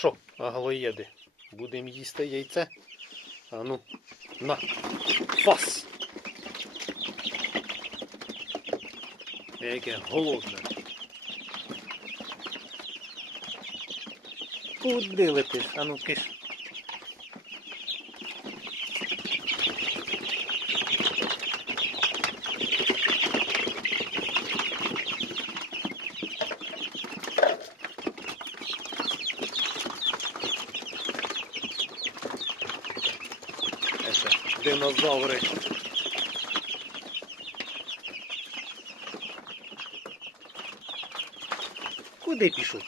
що, аглоєди, будемо їсти яйце? А ну, на, фас! Яке голодне. Куди летиш? А ну киш. Динозаври. Куди пішов?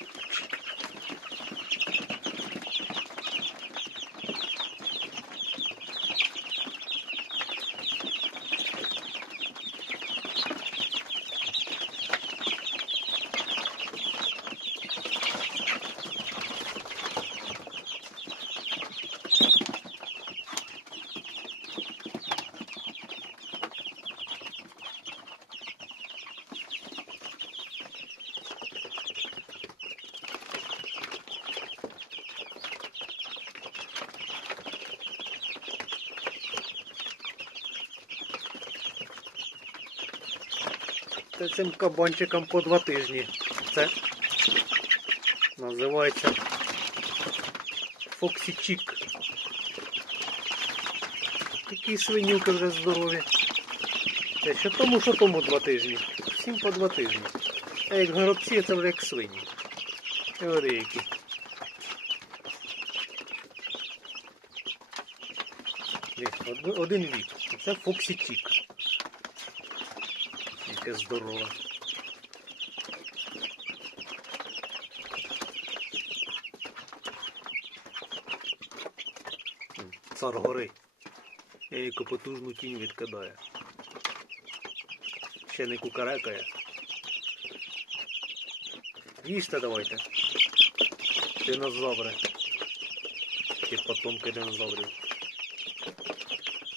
Це цим кабанчикам по два тижні. Це називається Фоксічік. Такі свинюки вже здорові. Те, що тому, що тому два тижні. Всім по два тижні. А як горобці, це вже як свині. Які. Один вік. Це Фоксі Чік. Яке здорове. Цар гори. Яку потужну тінь відкидає. Ще не кукарекає. Їжте давайте. Динозаври. Ті потомки динозаврів.